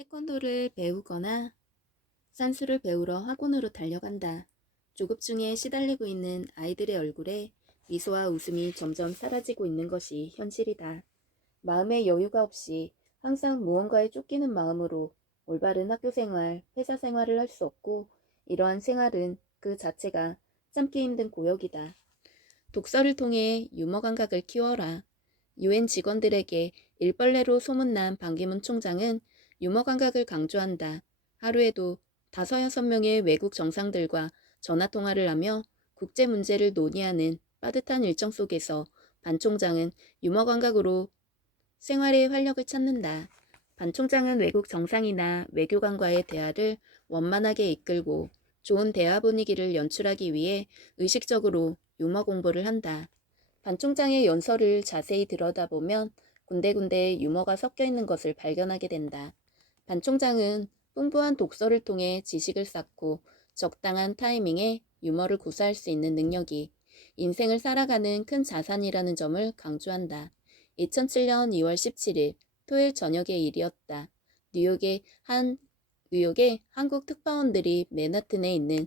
태권도를 배우거나 산수를 배우러 학원으로 달려간다. 조급 중에 시달리고 있는 아이들의 얼굴에 미소와 웃음이 점점 사라지고 있는 것이 현실이다. 마음의 여유가 없이 항상 무언가에 쫓기는 마음으로 올바른 학교 생활, 회사 생활을 할 수 없고, 이러한 생활은 그 자체가 참기 힘든 고역이다. 독서를 통해 유머 감각을 키워라. 유엔 직원들에게 일벌레로 소문난 반기문 총장은 유머 감각을 강조한다. 하루에도 5~6명의 외국 정상들과 전화통화를 하며 국제 문제를 논의하는 빠듯한 일정 속에서 반 총장은 유머 감각으로 생활의 활력을 찾는다. 반 총장은 외국 정상이나 외교관과의 대화를 원만하게 이끌고 좋은 대화 분위기를 연출하기 위해 의식적으로 유머 공부를 한다. 반 총장의 연설을 자세히 들여다보면 군데군데 유머가 섞여 있는 것을 발견하게 된다. 반 총장은 풍부한 독서를 통해 지식을 쌓고 적당한 타이밍에 유머를 구사할 수 있는 능력이 인생을 살아가는 큰 자산이라는 점을 강조한다. 2007년 2월 17일 토요일 저녁의 일이었다. 뉴욕의 뉴욕의 한국 특파원들이 맨하튼에 있는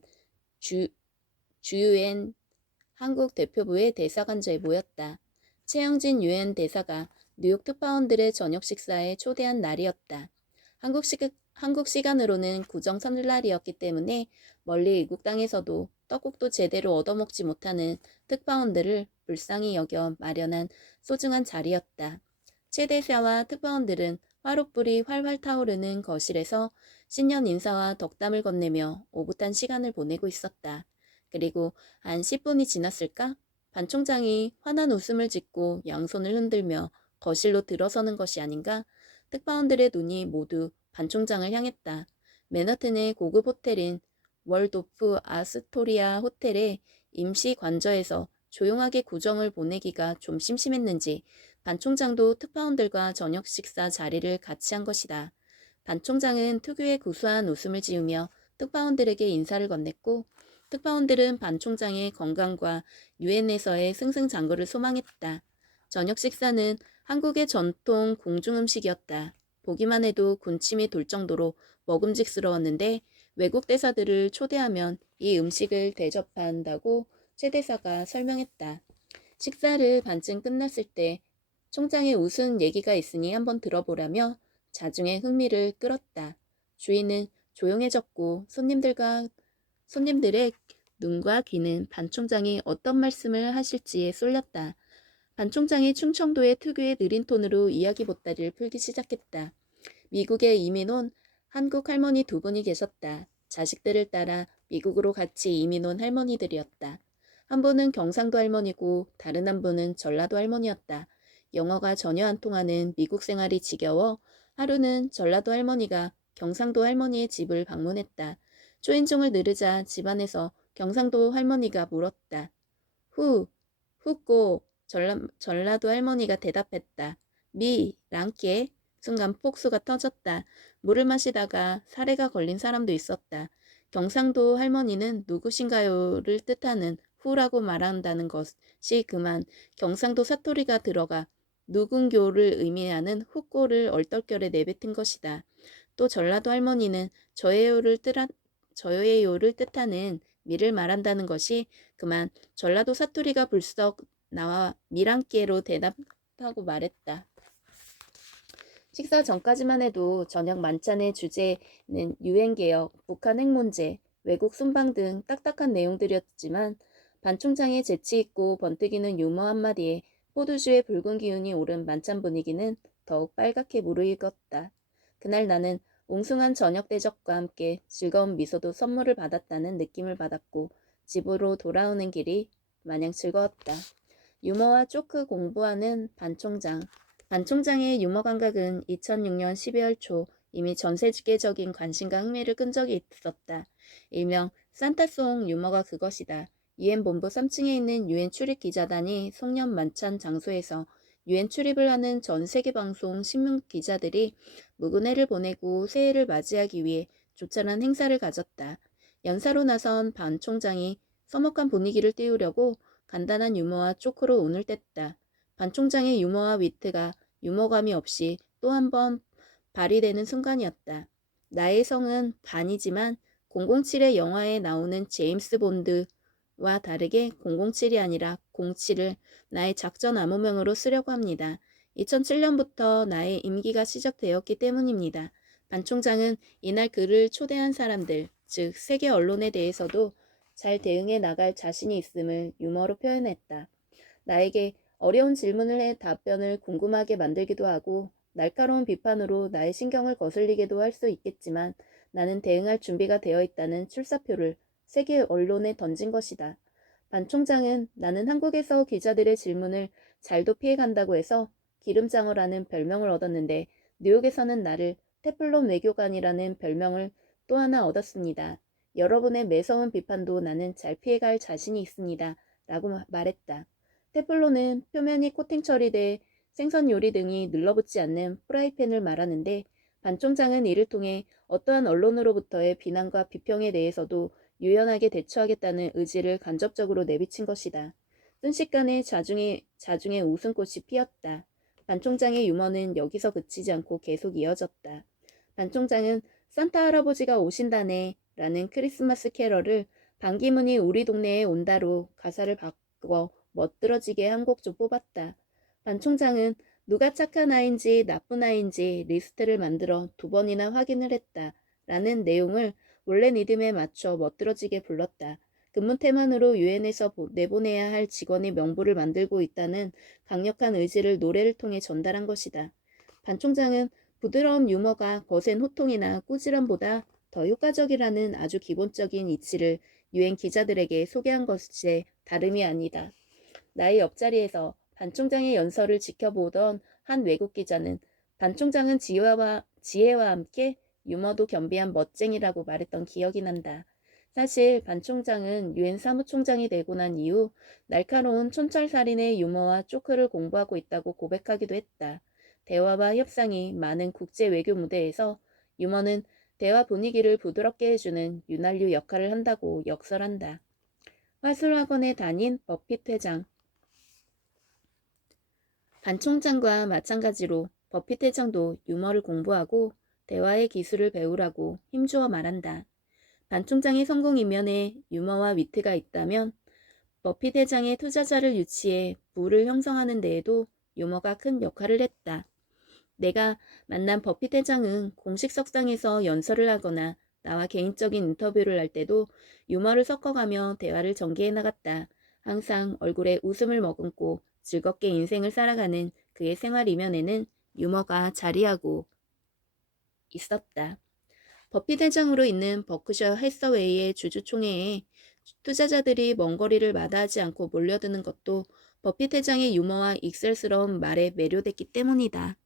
주유엔 한국 대표부의 대사관저에 모였다. 최영진 유엔 대사가 뉴욕 특파원들의 저녁 식사에 초대한 날이었다. 한국 시간으로는 구정 설날이었기 때문에 멀리 이국 땅에서도 떡국도 제대로 얻어먹지 못하는 특파원들을 불쌍히 여겨 마련한 소중한 자리였다. 최 대사와 특파원들은 화롯불이 활활 타오르는 거실에서 신년 인사와 덕담을 건네며 오붓한 시간을 보내고 있었다. 그리고 한 10분이 지났을까? 반 총장이 환한 웃음을 짓고 양손을 흔들며 거실로 들어서는 것이 아닌가? 특파원들의 눈이 모두 반 총장을 향했다. 맨하튼의 고급 호텔인 월도프 아스토리아 호텔의 임시 관저에서 조용하게 구정을 보내기가 좀 심심했는지 반 총장도 특파원들과 저녁 식사 자리를 같이 한 것이다. 반 총장은 특유의 구수한 웃음을 지으며 특파원들에게 인사를 건넸고, 특파원들은 반 총장의 건강과 유엔에서의 승승장구를 소망했다. 저녁 식사는 한국의 전통 공중음식이었다. 보기만 해도 군침이 돌 정도로 먹음직스러웠는데 외국 대사들을 초대하면 이 음식을 대접한다고 최 대사가 설명했다. 식사를 반쯤 끝났을 때 총장의 웃은 얘기가 있으니 한번 들어보라며 자중의 흥미를 끌었다. 주인은 조용해졌고 손님들의 눈과 귀는 반 총장이 어떤 말씀을 하실지에 쏠렸다. 반 총장이 충청도의 특유의 느린 톤으로 이야기 보따리를 풀기 시작했다. 미국에 이민 온 한국 할머니 2분이 계셨다. 자식들을 따라 미국으로 같이 이민 온 할머니들이었다. 한 분은 경상도 할머니고 다른 한 분은 전라도 할머니였다. 영어가 전혀 안 통하는 미국 생활이 지겨워 하루는 전라도 할머니가 경상도 할머니의 집을 방문했다. 초인종을 누르자 집안에서 경상도 할머니가 물었다. 후꼬 전라도 할머니가 대답했다. 랑께. 순간 폭수가 터졌다. 물을 마시다가 사례가 걸린 사람도 있었다. 경상도 할머니는 누구신가요를 뜻하는 후라고 말한다는 것이 그만 경상도 사투리가 들어가 누군교를 의미하는 후꼬를 얼떨결에 내뱉은 것이다. 또 전라도 할머니는 저예요를 뜻하는 미를 말한다는 것이 그만 전라도 사투리가 불썩 나와 미랑께로 대답하고 말했다. 식사 전까지만 해도 저녁 만찬의 주제는 유엔개혁, 북한 핵 문제, 외국 순방 등 딱딱한 내용들이었지만 반 총장의 재치있고 번뜩이는 유머 한마디에 호두주의 붉은 기운이 오른 만찬 분위기는 더욱 빨갛게 무르익었다. 그날 나는 웅숭한 저녁 대접과 함께 즐거운 미소도 선물을 받았다는 느낌을 받았고 집으로 돌아오는 길이 마냥 즐거웠다. 유머와 조크 공부하는 반 총장. 반 총장의 유머 감각은 2006년 12월 초 이미 전 세계적인 관심과 흥미를 끈 적이 있었다. 일명 산타송 유머가 그것이다. 유엔 본부 3층에 있는 유엔 출입 기자단이 송년 만찬 장소에서 유엔 출입을 하는 전 세계 방송 신문 기자들이 묵은 해를 보내고 새해를 맞이하기 위해 조촐한 행사를 가졌다. 연사로 나선 반 총장이 서먹한 분위기를 띄우려고 간단한 유머와 조크로 운을 뗐다. 반 총장의 유머와 위트가 유머감이 없이 또 한 번 발휘되는 순간이었다. 나의 성은 반이지만 007의 영화에 나오는 제임스 본드와 다르게 007이 아니라 07을 나의 작전 암호명으로 쓰려고 합니다. 2007년부터 나의 임기가 시작되었기 때문입니다. 반 총장은 이날 그를 초대한 사람들, 즉 세계 언론에 대해서도 잘 대응해 나갈 자신이 있음을 유머로 표현했다. 나에게 어려운 질문을 해 답변을 궁금하게 만들기도 하고 날카로운 비판으로 나의 신경을 거슬리게도 할 수 있겠지만 나는 대응할 준비가 되어 있다는 출사표를 세계 언론에 던진 것이다. 반 총장은 나는 한국에서 기자들의 질문을 잘도 피해간다고 해서 기름장어라는 별명을 얻었는데 뉴욕에서는 나를 테플론 외교관이라는 별명을 또 하나 얻었습니다. 여러분의 매서운 비판도 나는 잘 피해갈 자신이 있습니다. 라고 말했다. 테플론은 표면이 코팅 처리돼 생선 요리 등이 눌러붙지 않는 프라이팬을 말하는데 반 총장은 이를 통해 어떠한 언론으로부터의 비난과 비평에 대해서도 유연하게 대처하겠다는 의지를 간접적으로 내비친 것이다. 순식간에 자중의 웃음꽃이 피었다. 반 총장의 유머는 여기서 그치지 않고 계속 이어졌다. 반 총장은 산타 할아버지가 오신다네 라는 크리스마스 캐럴을 반기문이 우리 동네에 온다로 가사를 바꿔 멋들어지게 한 곡 좀 뽑았다. 반 총장은 누가 착한 아이인지 나쁜 아이인지 리스트를 만들어 2번이나 확인을 했다. 라는 내용을 원래 리듬에 맞춰 멋들어지게 불렀다. 근무 태만으로 유엔에서 내보내야 할 직원의 명부를 만들고 있다는 강력한 의지를 노래를 통해 전달한 것이다. 반 총장은 부드러운 유머가 거센 호통이나 꾸지람보다 더 효과적이라는 아주 기본적인 이치를 유엔 기자들에게 소개한 것이 다름이 아니다. 나의 옆자리에서 반 총장의 연설을 지켜보던 한 외국 기자는 반 총장은 지혜와 함께 유머도 겸비한 멋쟁이라고 말했던 기억이 난다. 사실 반 총장은 유엔 사무총장이 되고 난 이후 날카로운 촌철살인의 유머와 조크를 공부하고 있다고 고백하기도 했다. 대화와 협상이 많은 국제 외교 무대에서 유머는 대화 분위기를 부드럽게 해주는 윤활유 역할을 한다고 역설한다. 화술학원에 다닌 버핏 회장. 반 총장과 마찬가지로 버핏 회장도 유머를 공부하고 대화의 기술을 배우라고 힘주어 말한다. 반 총장의 성공 이면에 유머와 위트가 있다면 버핏 회장의 투자자를 유치해 부를 형성하는 데에도 유머가 큰 역할을 했다. 내가 만난 버핏 회장은 공식 석상에서 연설을 하거나 나와 개인적인 인터뷰를 할 때도 유머를 섞어가며 대화를 전개해 나갔다. 항상 얼굴에 웃음을 머금고 즐겁게 인생을 살아가는 그의 생활 이면에는 유머가 자리하고 있었다. 버핏 회장으로 있는 버크셔 해서웨이의 주주총회에 투자자들이 먼 거리를 마다하지 않고 몰려드는 것도 버핏 회장의 유머와 익살스러운 말에 매료됐기 때문이다.